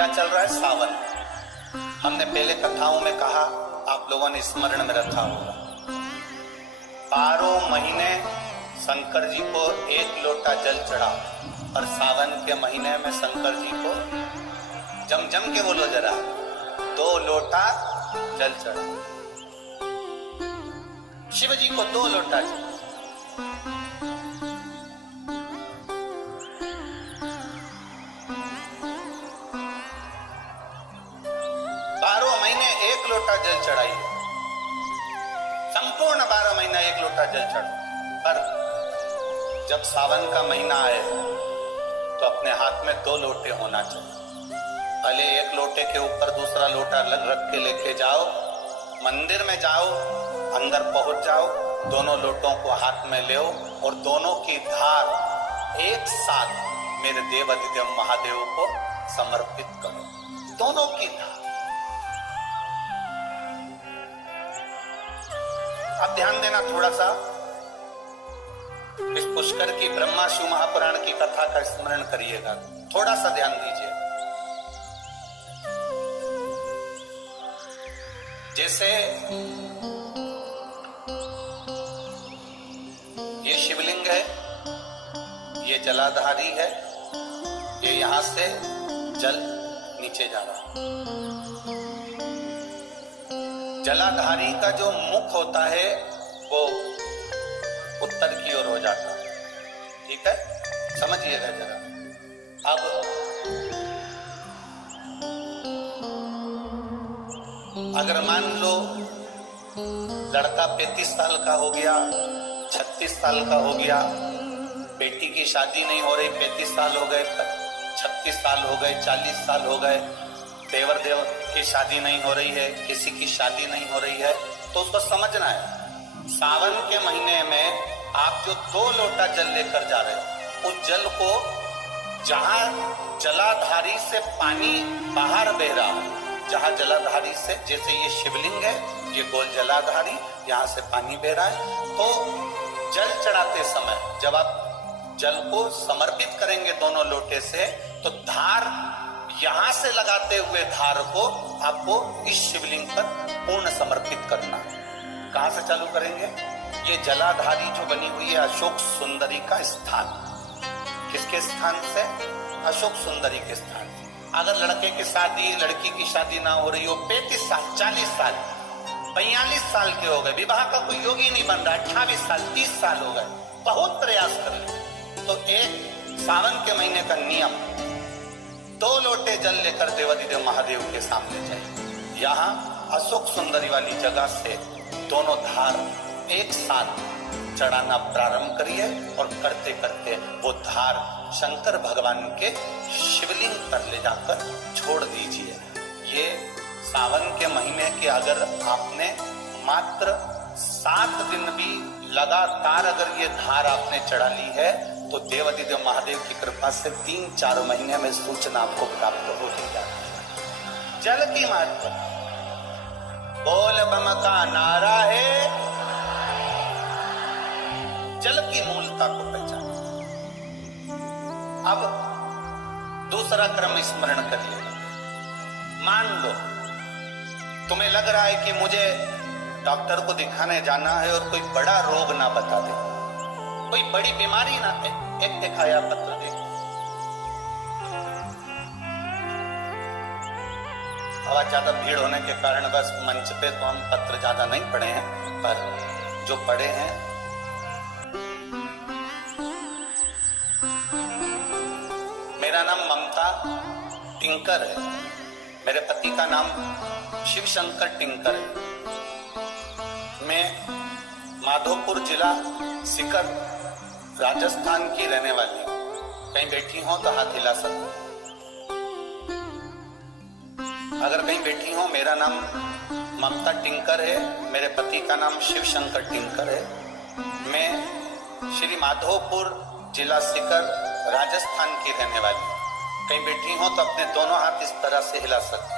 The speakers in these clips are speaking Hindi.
क्या चल रहा है? सावन। हमने पहले कथाओं में कहा, आप लोगों ने स्मरण में रखा होगा, 12 महीने शंकर जी को 1 लोटा जल चढ़ा, और सावन के महीने में शंकर जी को जम के बोलो जरा, 2 लोटा जल चढ़ा। शिव जी को 2 लोटा जल। लोटा जल चढ़ाई, संपूर्ण 12 महीना 1 लोटा जल चढ़ा। पर जब सावन का महीना आए तो अपने हाथ में 2 लोटे होना चाहिए। पहले 1 लोटे के ऊपर दूसरा लोटा रख के लेके जाओ, मंदिर में जाओ, अंदर पहुंच जाओ, दोनों लोटों को हाथ में ले और दोनों की धार एक साथ मेरे देव अधिदेव महादेव को समर्पित करो। दोनों की धार। अब ध्यान देना थोड़ा सा, इस पुष्कर की ब्रह्मा शिव महापुराण की कथा का स्मरण करिएगा, थोड़ा सा ध्यान दीजिए। जैसे ये शिवलिंग है, ये जलाधारी है, ये यहां से जल नीचे जा रहा है। जलाधारी का जो मुख होता है वो उत्तर की ओर हो जाता है, ठीक है, समझिएगा जरा। अब अगर मान लो लड़का 35 साल का हो गया, 36 साल का हो गया, बेटी की शादी नहीं हो रही, 35 साल हो गए, 36 साल हो गए, 40 साल हो गए, देवर देव की शादी नहीं हो रही है, किसी की शादी नहीं हो रही है, तो उसको समझना है सावन के महीने में आप जो 2 लोटा जल लेकर जा रहे हो, उस जल को जहां जलाधारी से पानी बाहर बह रहा है, जहां जलाधारी से, जैसे ये शिवलिंग है, ये गोल जलाधारी, यहां से पानी बह रहा है, तो जल चढ़ाते समय जब आप जल को समर्पित करेंगे दोनों लोटे से, तो धार यहां से लगाते हुए धार को आपको इस शिवलिंग पर पूर्ण समर्पित करना है। कहां से चालू करेंगे? ये जलाधारी जो बनी हुई है अशोक सुंदरी का स्थान। किसके स्थान से? अशोक सुंदरी के स्थान। अगर लड़के की शादी, लड़की की शादी ना हो रही हो, 35 साल, 40 साल, 42 साल के हो गए, विवाह का कोई योग ही नहीं बन रहा, 28 साल, 30 साल हो गए, बहुत प्रयास कर ले, तो एक सावन के महीने का नियम, 2 लोटे जल लेकर देवाधिदेव महादेव के सामने जाइए। यहाँ अशोक सुंदरी वाली जगह से दोनों धार एक साथ चढ़ाना प्रारंभ करिए, और करते करते वो धार शंकर भगवान के शिवलिंग पर ले जाकर छोड़ दीजिए। ये सावन के महीने के अगर आपने मात्र 7 दिन भी लगातार अगर ये धार आपने चढ़ा ली है, तो देवाधिदेव महादेव की कृपा से 3-4 महीने में सूचना आपको प्राप्त हो ही जाती है। जल की महत्व, बोल बम का नारा है, जल की मूलता को पहचान। अब दूसरा क्रम स्मरण करिए। मान लो तुम्हें लग रहा है कि मुझे डॉक्टर को दिखाने जाना है और कोई बड़ा रोग ना बता दे, कोई बड़ी बीमारी ना है, एक दिखाया पत्र दे। अब ज्यादा भीड़ होने के कारण बस मंच पे तो हम पत्र ज्यादा नहीं पढ़े हैं, पर जो पढ़े हैं, मेरा नाम ममता टिंकर है, मेरे पति का नाम शिव शंकर टिंकर है। मैं माधोपुर जिला सीकर राजस्थान की रहने वाली हूं। कहीं बैठी हो तो हाथ हिला सकते। अगर कहीं बैठी हो, मेरा नाम ममता टिंकर है, मेरे पति का नाम शिव शंकर टिंकर है। मैं श्री माधोपुर जिला सीकर राजस्थान की रहने वाली हूं। कहीं बैठी हो तो अपने दोनों हाथ इस तरह से हिला सकते,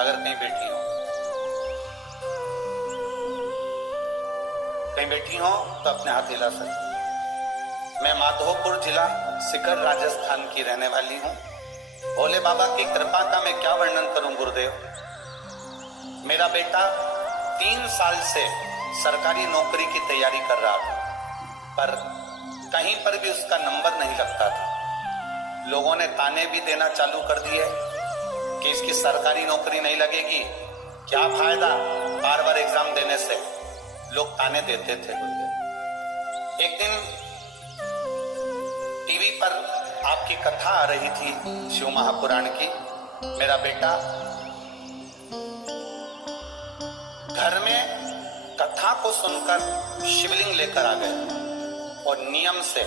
अगर कहीं बैठी हो। कहीं बैठी हो तो अपने हाथ हिला सकते। मैं माधोपुर जिला सीकर राजस्थान की रहने वाली हूँ। भोले बाबा की कृपा का मैं क्या वर्णन करूं गुरुदेव। मेरा बेटा 3 साल से सरकारी नौकरी की तैयारी कर रहा था, पर कहीं पर भी उसका नंबर नहीं लगता था। लोगों ने ताने भी देना चालू कर दिए कि इसकी सरकारी नौकरी नहीं लगेगी, क्या फायदा बार बार एग्जाम देने से। लोग ताने देते थे। एक दिन टीवी पर आपकी कथा आ रही थी शिव महापुराण की। मेरा बेटा घर में कथा को सुनकर शिवलिंग लेकर आ गया और नियम से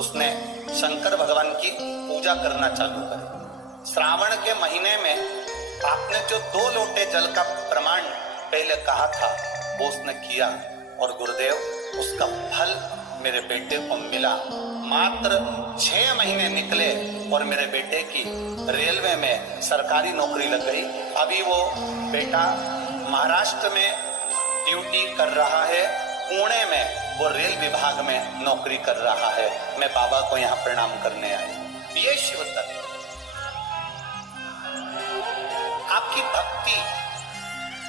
उसने शंकर भगवान की पूजा करना चालू करी। श्रावण के महीने में आपने जो 2 लोटे जल का प्रमाण पहले कहा था वो उसने किया और गुरुदेव उसका फल मेरे बेटे को मिला। मात्र 6 महीने निकले और मेरे बेटे की रेलवे में सरकारी नौकरी लग गई। अभी वो बेटा महाराष्ट्र में ड्यूटी कर रहा है, पुणे में वो रेल विभाग में नौकरी कर रहा है। मैं बाबा को यहाँ प्रणाम करने आई। ये शिव तत्व, आपकी भक्ति,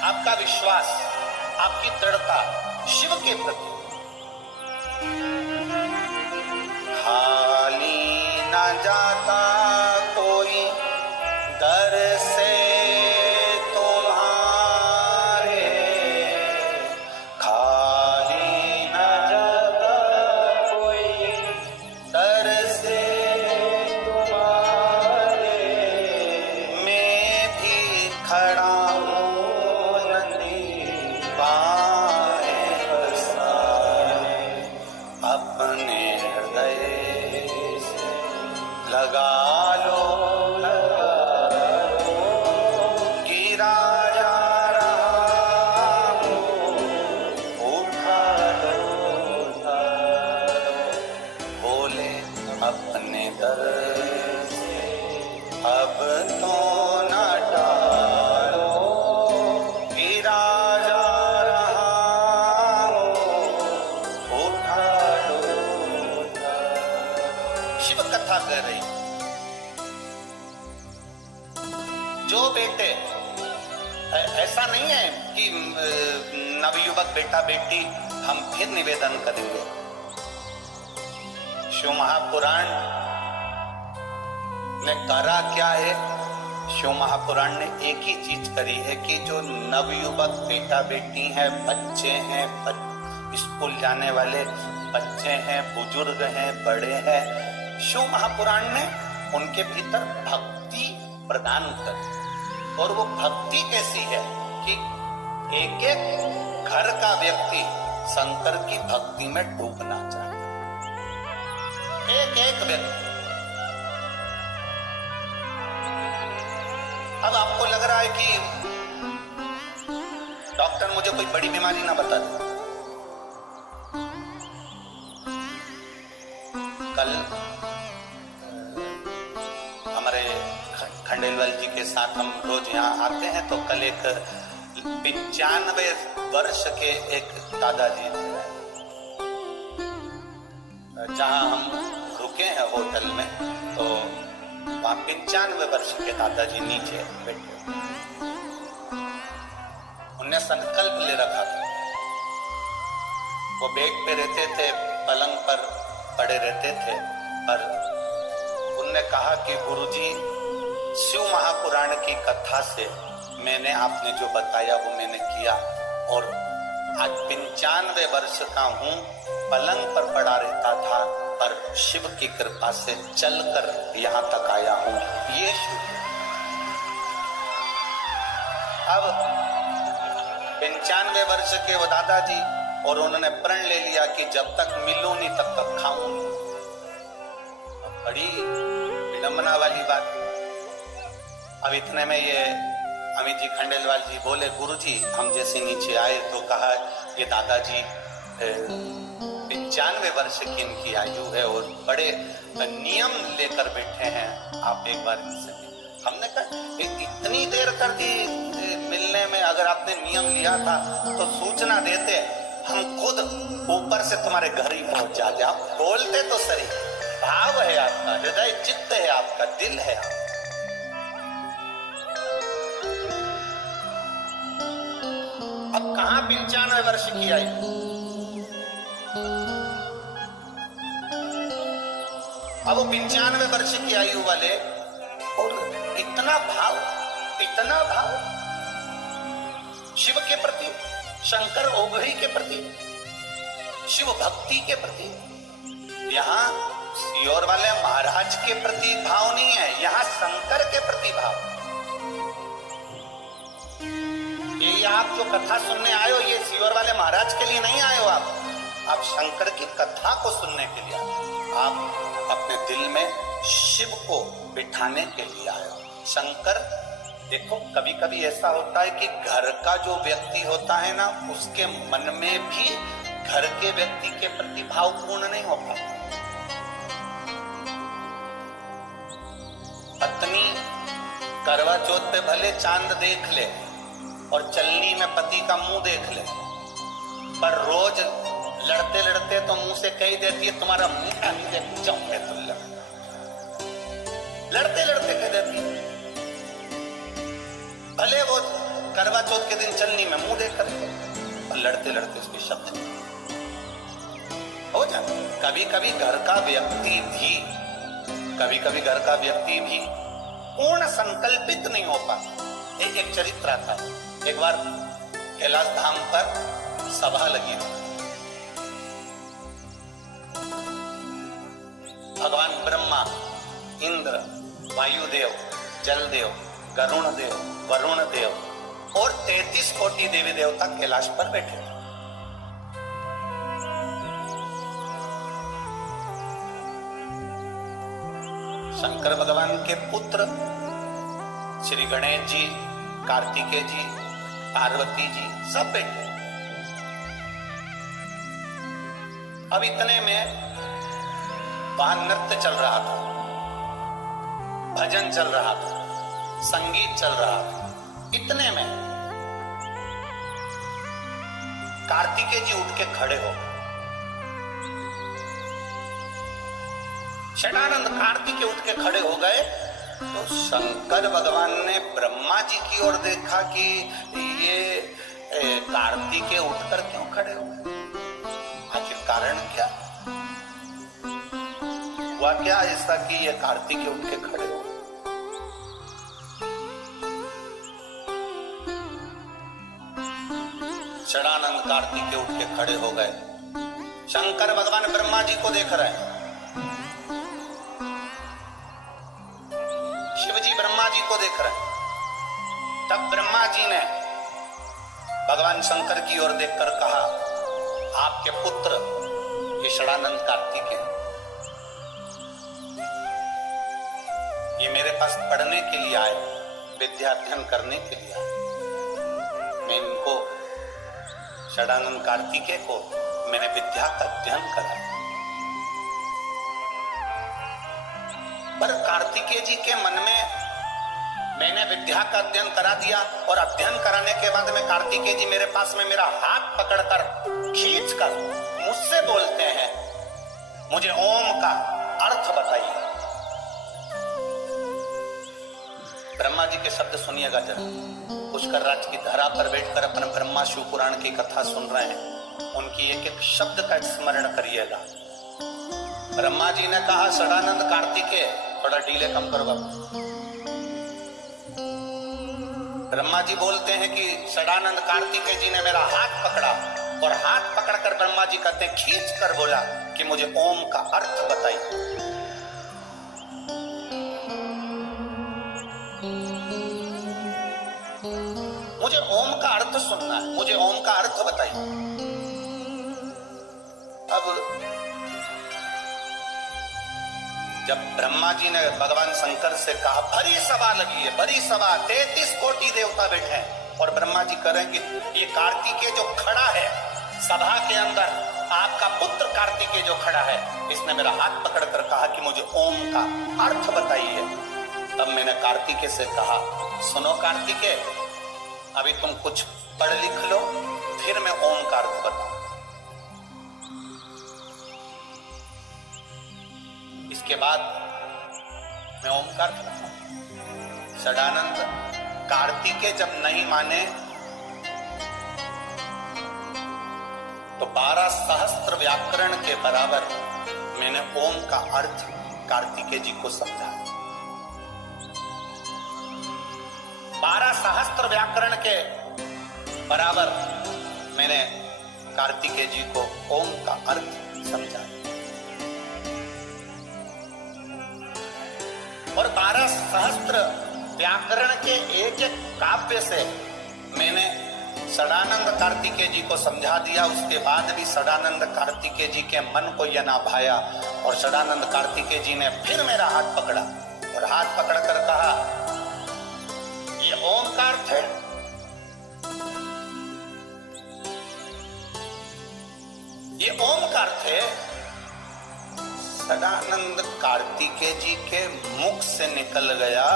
आपका विश्वास, आपकी दृढ़ता शिव के प्रति। खाली न जाता कोई दर से तुम्हारे, खाली न जाता कोई दर से तुम्हारे। मैं भी खड़ा हूँ नदी पाए बसाए, अपने हृदय से लगा लो, गिरा जा रहा हूँ, उठा लो, बोले अपने दर से अब तो न टालो, गिरा जा रहा हूँ, उठा लो। शिव कथा कर रही। जो बेटे, ऐसा नहीं है कि नवयुवक बेटा बेटी हम फिर निवेदन करेंगे। शिव महापुराण ने करा क्या है? शिव महापुराण ने एक ही चीज करी है कि जो नवयुवक बेटा बेटी हैं, बच्चे हैं, स्कूल जाने वाले बच्चे हैं, बुजुर्ग हैं, बड़े हैं, शिव महापुराण ने उनके भीतर भक्ति प्रदान कर। और वो भक्ति कैसी है कि एक एक घर का व्यक्ति शंकर की भक्ति में डूबना चाहता है। एक एक व्यक्ति। अब आपको लग रहा है कि डॉक्टर मुझे कोई बड़ी बीमारी ना बता दे। कल हमारे खंडेलवाल जी के साथ हम रोज यहाँ आते हैं, तो कल एक 95 वर्ष के एक दादाजी थे, जहाँ हम रुके हैं होटल में, तो वहाँ 95 वर्ष के दादाजी नीचे बैठे। उनने संकल्प ले रखा था। वो बेड पे रहते थे, पलंग पर पड़े रहते थे, पर उनने कहा कि गुरुजी, शिव महापुराण की कथा से मैंने आपने जो बताया वो मैंने किया, और आज 95 वर्ष का हूँ, पलंग पर पड़ा रहता था, पर शिव की कृपा से चलकर यहाँ तक आया हूँ। ये शिव। अब 95 वर्ष के वो दादाजी, और उन्होंने प्रण ले लिया कि जब तक मिलूं नहीं तब तक खाऊं नहीं। बड़ी विडंबना वाली बात। अब इतने में ये अमित जी खंडेलवाल जी बोले, गुरुजी, हम जैसे नीचे आए तो कहा ये दादाजी 95 वर्ष की इनकी आयु है और बड़े नियम लेकर बैठे हैं, आप एक बार इनसे। हमने कहा इतनी देर कर दी मिलने में, अगर आपने नियम लिया था तो सूचना देते, हम खुद ऊपर से तुम्हारे घर ही पहुंच जाते। आप बोलते तो सही, भाव है आपका, हृदय चित्त है आपका, दिल है आपका। कहां 95 वर्ष की आयु। अब वो 95 वर्ष की आयु वाले और इतना भाव शिव के प्रति, शंकर ओघरी के प्रति, शिव भक्ति के प्रति। यहाँ सियोर वाले महाराज के प्रति भाव नहीं है, यहाँ शंकर के प्रति भाव। ये आप जो कथा सुनने आए हो, ये सियोर वाले महाराज के लिए नहीं आए हो, आप शंकर की कथा को सुनने के लिए आए। आप अपने दिल में शिव को बिठाने के लिए आए हो। शंकर, देखो कभी कभी ऐसा होता है कि घर का जो व्यक्ति होता है ना, उसके मन में भी घर के व्यक्ति के प्रति भाव पूर्ण नहीं हो पाता। पत्नी करवा चौथ पे भले चांद देख ले और चलनी में पति का मुंह देख ले, पर रोज लड़ते लड़ते तो मुंह से कही देती है तुम्हारा मुंह नहीं देख जाऊंगे तो लड़ते लड़ते कह देती है। भले वो करवा चौथ के दिन चलनी में मुंह देख कर और लड़ते लड़ते उसके शब्द हो जाए। कभी कभी घर का व्यक्ति भी पूर्ण संकल्पित नहीं हो पाता। एक चरित्र था, एक बार कैलाश धाम पर सभा लगी थी। भगवान ब्रह्मा, इंद्र, वायुदेव, जलदेव, गरुण देव, वरुण देव और 33 कोटि देवी देवता कैलाश पर बैठे थे। शंकर भगवान के पुत्र श्री गणेश जी, कार्तिकेय जी, पार्वती जी सब बैठे। अब इतने में वहां नृत्य चल रहा था, भजन चल रहा था, संगीत चल रहा था। इतने में कार्तिकेय जी उठ के खड़े हो गए। षडानंद कार्तिकेय उठ के खड़े हो गए तो शंकर भगवान ने ब्रह्मा जी की ओर देखा कि ये कार्तिकेय उठकर क्यों खड़े हो गए, आखिर कारण क्या हुआ, क्या ऐसा कि ये कार्तिकेय उठ के खड़े हो। षडानंद कार्तिकेय उठ के खड़े हो गए। शंकर भगवान ब्रह्मा जी को देख रहे हैं, शिवजी ब्रह्मा जी को देख रहे हैं। तब ब्रह्मा जी ने भगवान शंकर की ओर देखकर कहा, आपके पुत्र ये षडानंद कार्तिकेय, ये मेरे पास पढ़ने के लिए आए, विद्या अध्ययन करने के लिए आए। मैं इनको षडानंद कार्तिकेय को मैंने विद्या का अध्ययन कराया। पर कार्तिकेय जी के मन में मैंने विद्या का अध्ययन करा दिया और अध्ययन कराने के बाद में कार्तिकेय जी मेरे पास में मेरा हाथ पकड़कर खींचकर मुझसे बोलते हैं, मुझे ओम का अर्थ बताइए। ब्रह्मा जी के शब्द सुनिएगा जरा। पुष्कर राज की धरा पर बैठकर अपन ब्रह्मा शिव पुराण की कथा सुन रहे हैं, उनकी एक एक शब्द का स्मरण करिएगा। ब्रह्मा जी ने कहा, षडानंद कार्तिकेय, थोड़ा डीले कम करो बाबू। ब्रह्मा जी बोलते हैं कि षडानंद कार्तिकेय जी ने मेरा हाथ पकड़ा और हाथ पकड़कर ब्रह्मा जी कहते हैं, खींच कर बोला कि मुझे ओम का अर्थ बताइए। मुझे ओम का अर्थ सुनना है, मुझे ओम का अर्थ बताइए। अब जब ब्रह्मा जी ने भगवान शंकर से कहा, भरी सभा लगी है, भरी सभा, 33 कोटि देवता बैठे हैं और ब्रह्मा जी कह रहे हैं कि ये कार्तिकेय जो खड़ा है सभा के अंदर, आपका पुत्र कार्तिकेय जो खड़ा है, इसने मेरा हाथ पकड़कर कहा कि मुझे ओम का अर्थ बताइए। तब मैंने कार्तिकेय से कहा, सुनो कार्तिकेय, अभी तुम कुछ पढ़ लिख लो, फिर मैं ओम का अर्थ बताऊं। इसके बाद मैं ओम का अर्थ बताऊं। षडानंद कार्तिकेय जब नहीं माने तो 12 सहस्त्र व्याकरण के बराबर मैंने ओम का अर्थ कार्तिकेय जी को समझा। 12 सहस्त्र व्याकरण के बराबर मैंने कार्तिकेय जी को ओम का अर्थ समझा। और 12 सहस्त्र व्याकरण के एक एक काव्य से मैंने सदानंद कार्तिकेय जी को समझा दिया। उसके बाद भी सदानंद कार्तिकेय जी के मन को यह ना भाया और सदानंद कार्तिकेय जी ने फिर मेरा हाथ पकड़ा और हाथ पकड़कर कहा, ये ओम का अर्थ है। ये ओम का अर्थ है। सदानंद कार्तिकेय जी के मुख से निकल गया,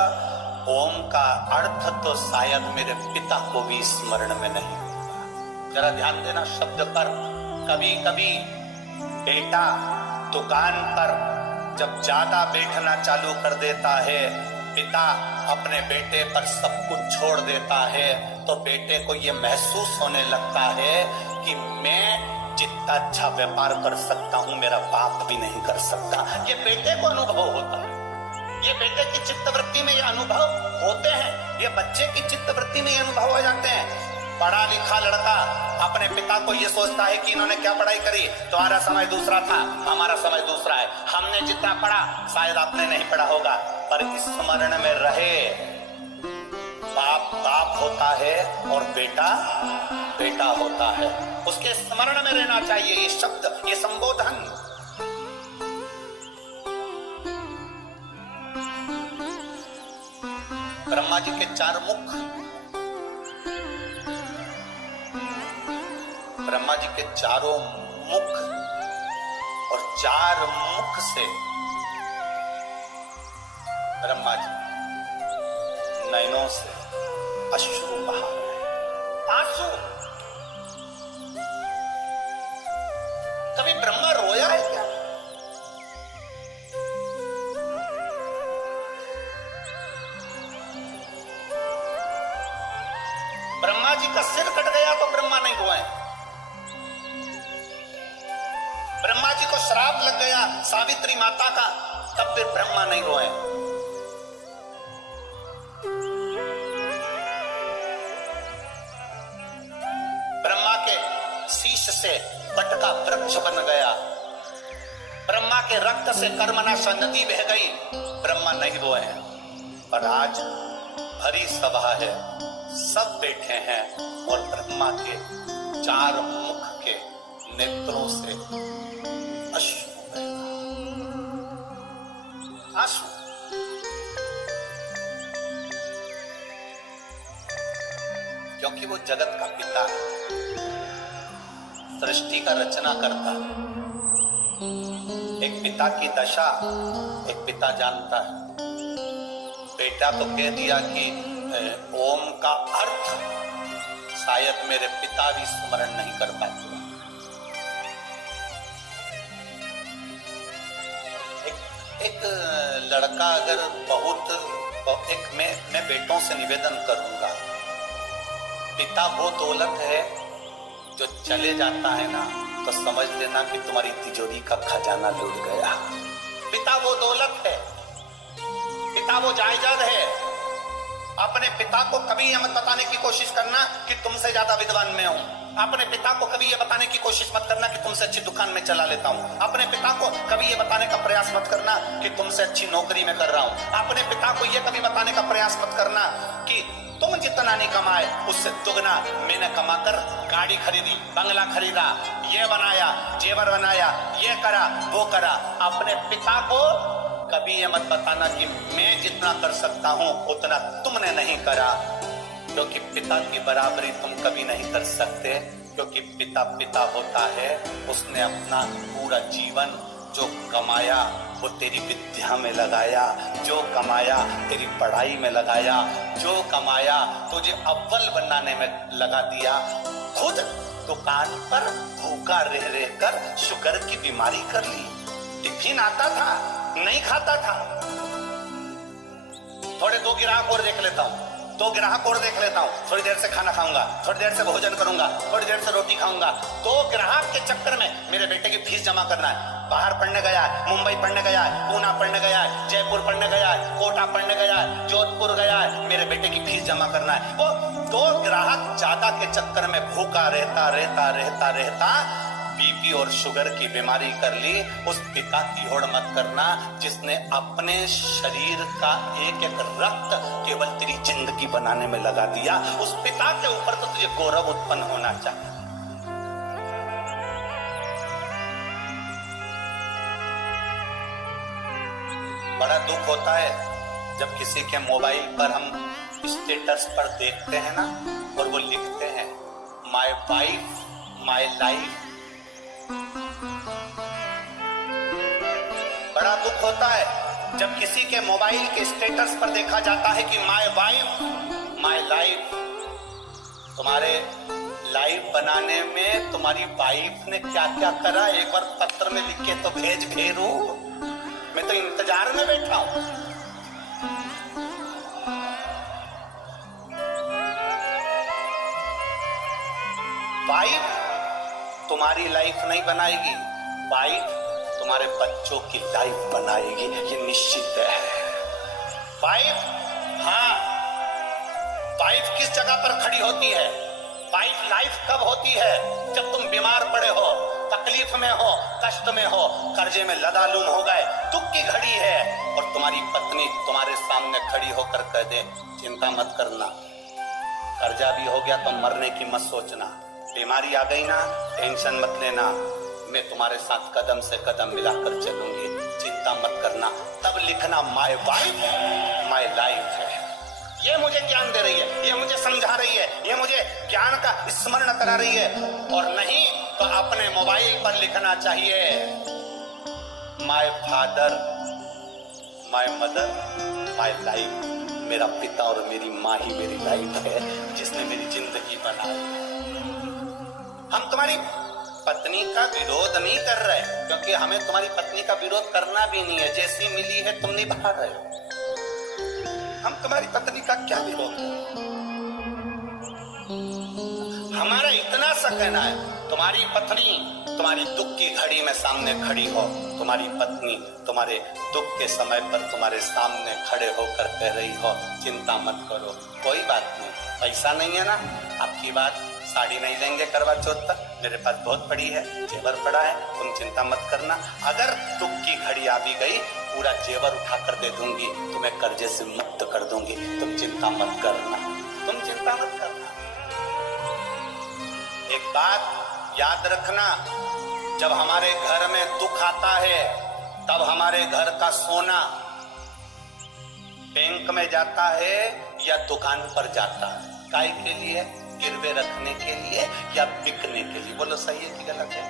ओम का अर्थ तो शायद मेरे पिता को भी स्मरण में नहीं होगा। जरा ध्यान देना शब्द पर। कभी कभी बेटा दुकान पर जब ज्यादा बैठना चालू कर देता है, पिता अपने बेटे पर सब कुछ छोड़ देता है, तो बेटे को यह महसूस होने लगता है कि मैं जितना अच्छा व्यापार कर सकता हूं मेरा बाप भी नहीं कर सकता। ये बेटे को अनुभव होता है। ये बेटे की चित्तवृत्ति में ये अनुभव होते हैं। ये बच्चे की चित्तवृत्ति में ये अनुभव हो जाते हैं। पढ़ा लिखा लड़का अपने पिता को ये सोचता है कि इन्होंने क्या पढ़ाई करी, तुम्हारा समय दूसरा था, हमारा समय दूसरा है, हमने जितना पढ़ा शायद आपने नहीं पढ़ा होगा, पर स्मरण में रहे। बाप बाप होता है और बेटा बेटा होता है, उसके स्मरण में रहना चाहिए ये शब्द, ये संबोधन। ब्रह्मा जी के 4 मुख, ब्रह्मा जी के चारों मुख और 4 मुख से ब्रह्मा जी नयनों से अश्रु बहा रहे, आंसू। कभी ब्रह्मा रोया है क्या? ब्रह्मा जी का सिर कट गया तो ब्रह्मा नहीं रोए। ब्रह्मा जी को श्राप लग गया सावित्री माता का, तब फिर ब्रह्मा नहीं रोए। ब्रह्मा के शीश से बट का वृक्ष बन गया, ब्रह्मा के रक्त से कर्मनाशा नदी बह गई, ब्रह्मा नहीं रोए। पर आज भरी सभा है, सब बैठे हैं और ब्रह्मा के 4 मुख के नेत्रों से अश्रु बहता, आंसू। क्योंकि वो जगत का पिता है, सृष्टि का रचना करता है। एक पिता की दशा एक पिता जानता है। बेटा तो कह दिया कि ओम का अर्थ शायद मेरे पिता भी स्मरण नहीं कर पाते। एक लड़का अगर मैं बेटों से निवेदन करूंगा, पिता वो दौलत है जो चले जाता है ना तो समझ लेना कि तुम्हारी तिजोरी का खजाना लुट गया। पिता वो दौलत है, पिता वो जायदाद है। अपने पिता को कभी यह मत बताने की कोशिश करना कि तुमसे ज्यादा विद्वान मैं हूं। अपने पिता को कभी यह बताने की कोशिश मत करना कि तुमसे अच्छी दुकान में चला लेता हूं। अपने पिता को कभी यह बताने का प्रयास मत करना कि तुमसे अच्छी नौकरी में कर रहा हूं। अपने पिता को यह कभी बताने का प्रयास मत करना कि तुम जितना नहीं कमाए उससे दुगना मैंने कमाकर गाड़ी खरीदी, बंगला खरीदा, ये बनाया, जेवर बनाया, ये करा, वो करा। अपने पिता को कभी ये मत बताना कि मैं जितना कर सकता हूं उतना तुमने नहीं करा, क्योंकि पिता की बराबरी तुम कभी नहीं कर सकते। क्योंकि पिता पिता होता है, उसने अपना पूरा जीवन जो कमाया वो तेरी विद्या में लगाया, जो कमाया तेरी पढ़ाई में लगाया, जो कमाया तुझे अव्वल बनाने में लगा दिया। खुद दुकान पर भूखा रह रहकर शुगर की बीमारी कर ली। टिफिन आता था, नहीं खाता था। थोड़े 2 ग्राहक और देख लेता हूं। तो ग्राहक और देख लेता हूँ, थोड़ी देर से खाना खाऊंगा, थोड़ी देर से भोजन करूंगा, थोड़ी देर से रोटी खाऊंगा। तो ग्राहक के चक्कर में मेरे बेटे की फीस जमा करना है। बाहर पढ़ने गया है, मुंबई पढ़ने गया है, पूना पढ़ने गया है, जयपुर पढ़ने गया है, कोटा पढ़ने गया है, जोधपुर गया है, मेरे बेटे की फीस जमा करना है। वो तो ग्राहक ज्यादा के चक्कर में भूखा रहता रहता रहता रहता बीपी और शुगर की बीमारी कर ली। उस पिता की होड़ मत करना जिसने अपने शरीर का एक एक रक्त केवल तेरी जिंदगी बनाने में लगा दिया। उस पिता के ऊपर तो तुझे गौरव उत्पन्न होना चाहिए। बड़ा दुख होता है जब किसी के मोबाइल पर हम स्टेटस पर देखते हैं ना, और वो लिखते हैं माय वाइफ माय लाइफ। बड़ा दुख होता है जब किसी के मोबाइल के स्टेटस पर देखा जाता है कि माय वाइफ माय लाइफ। तुम्हारे लाइफ बनाने में तुम्हारी वाइफ ने क्या क्या करा, एक बार पत्र में लिख के तो भेज भेरू। मैं तो इंतजार में बैठा हूं। वाइफ तुम्हारी लाइफ नहीं बनाएगी, वाइफ तुम्हारे बच्चों की लाइफ बनाएगी, ये निश्चित है। वाइफ, हाँ, वाइफ किस जगह पर खड़ी होती है? वाइफ लाइफ कब होती है? जब तुम बीमार पड़े हो, तकलीफ में हो, कष्ट में हो, कर्जे में लदालूम हो गए, दुख की घड़ी है, और तुम्हारी पत्नी तुम्हारे सामने खड़ी होकर कह दे चिंता मत करना, कर्जा भी हो गया तो मरने की मत सोचना, बीमारी आ गई ना टेंशन मत लेना, मैं तुम्हारे साथ कदम से कदम मिलाकर चलूंगी, चिंता मत करना। तब लिखना माय वाइफ माय लाइफ है। ये मुझे ज्ञान दे रही है, ये मुझे समझा रही है, ये मुझे ज्ञान का स्मरण करा रही है। और नहीं तो अपने मोबाइल पर लिखना चाहिए my father my mother my life. मेरा पिता और मेरी माँ ही मेरी लाइफ है, जिसने मेरी जिंदगी बनाई। हम तुम्हारी पत्नी का विरोध नहीं कर रहे, क्योंकि हमें तुम्हारी पत्नी का विरोध करना भी नहीं है, जैसी मिली है तुम निभा रहे हो। हम तुम्हारी पत्नी का क्या विरोध करें? हमारा इतना सा कहना है, तुम्हारी पत्नी तुम्हारी दुख की घड़ी में सामने खड़ी हो, तुम्हारी पत्नी तुम्हारे दुख के समय पर तुम्हारे सामने खड़े होकर कह रही हो चिंता मत करो, कोई बात नहीं, पैसा नहीं है ना, आपकी बात, साड़ी नहीं लेंगे करवा चौथ तक, मेरे पास बहुत पड़ी है, जेवर पड़ा है, तुम चिंता मत करना। अगर दुख की घड़ी आ भी गई, पूरा जेवर उठा कर दे दूंगी, तुम्हें कर्जे से मुक्त कर दूंगी, तुम चिंता मत करना, तुम चिंता मत करना। एक बात याद रखना, जब हमारे घर में दुख आता है तब हमारे घर का सोना बैंक में जाता है या दुकान पर जाता है, काय के लिए? गिरवे रखने के लिए या बिकने के लिए? बोलो सही है कि गलत है?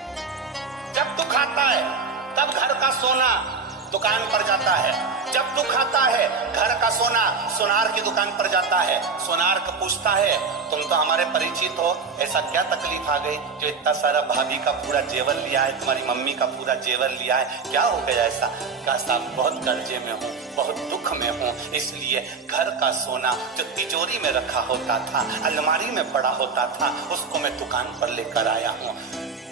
जब दुख आता है तब घर का सोना दुकान पर जाता है, जब दुख आता है घर का सोना सोनार की दुकान पर जाता है। सोनार को पूछता है तुम तो हमारे परिचित हो, ऐसा क्या तकलीफ आ गई जो इतना सारा भाभी का पूरा जेवर लिया है, तुम्हारी मम्मी का पूरा जेवर लिया है, क्या हो गया ऐसा? कहा साहब बहुत कर्जे में हूँ, बहुत दुख में हूँ, इसलिए घर का सोना जो तिजोरी में रखा होता था, अलमारी में पड़ा होता था, उसको मैं दुकान पर लेकर आया हूँ।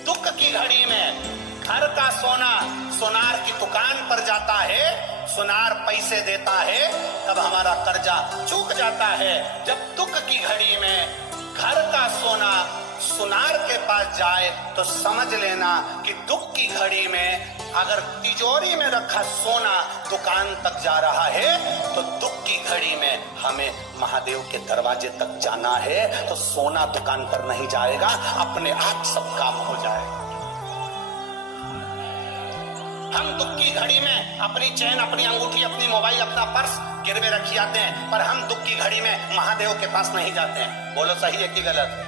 दुख की घड़ी में घर का सोना सोनार की दुकान पर जाता है, सोनार पैसे देता है, तब हमारा कर्जा चूक जाता है। जब दुख की घड़ी में घर का सोना सोनार के पास जाए तो समझ लेना कि दुख की घड़ी में अगर तिजोरी में रखा सोना दुकान तक जा रहा है तो दुख की घड़ी में हमें महादेव के दरवाजे तक जाना है, तो सोना दुकान पर नहीं जाएगा, अपने आप सब काम हो जाएगा। हम दुख की घड़ी में अपनी चैन, अपनी अंगूठी, अपनी मोबाइल, अपना पर्स गिरवे रखी आते हैं, पर हम दुख की घड़ी में महादेव के पास नहीं जाते हैं। बोलो सही है कि गलत?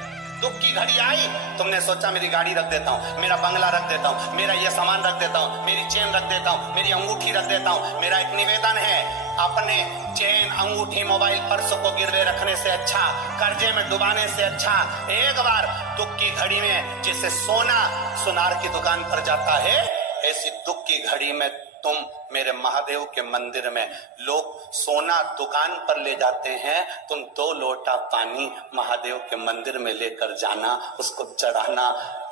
दुख की घड़ी आई, तुमने सोचा मेरी गाड़ी रख देता हूँ, मेरा बंगला रख देता हूँ, मेरा ये सामान रख देता हूँ, मेरी चेन रख देता हूँ, मेरी अंगूठी रख देता हूँ। मेरा एक निवेदन है, अपने चेन, अंगूठी, मोबाइल, पर्स को गिरवे रखने से अच्छा, कर्जे में डुबाने से अच्छा, एक बार दुख की घड़ी में जैसे सोना सोनार की दुकान पर जाता है, ऐसी दुख की घड़ी में तुम मेरे महादेव के मंदिर में, लोग सोना दुकान पर ले जाते हैं, तुम 2 लोटा पानी महादेव के मंदिर में लेकर जाना, उसको चढ़ाना,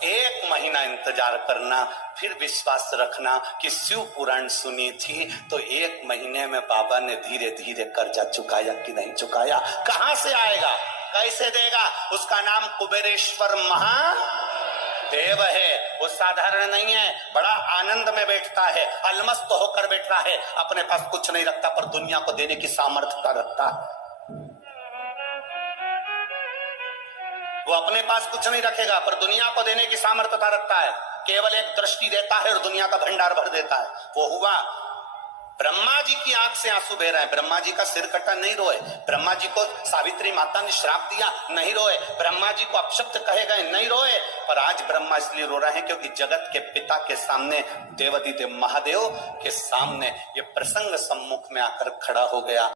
1 महीना इंतजार करना, फिर विश्वास रखना कि शिव पुराण सुनी थी तो 1 महीने में बाबा ने धीरे धीरे कर्जा चुकाया कि नहीं चुकाया। कहां से आएगा, कैसे देगा? उसका नाम कुबेरेश्वर महादेव है। वो साधारण नहीं है, बड़ा आनंद में बैठता है, अलमस्त होकर बैठता है, अपने पास कुछ नहीं रखता पर दुनिया को देने की सामर्थ्यता रखता है। वो अपने पास कुछ नहीं रखेगा पर दुनिया को देने की सामर्थ्यता रखता है। केवल एक दृष्टि देता है और दुनिया का भंडार भर देता है। वो हुआ ब्रह्मा जी की आंख से आंसू बह रहे हैं, ब्रह्मा जी का सिर कटा, नहीं रोए। ब्रह्मा जी को सावित्री माता ने श्राप दिया, नहीं रोए। ब्रह्मा जी को अपशब्द कहे गए, नहीं रोए। पर आज ब्रह्मा इसलिए रो रहे हैं क्योंकि जगत के पिता के सामने, देवाधिदेव महादेव के सामने ये प्रसंग सम्मुख में आकर खड़ा हो गया।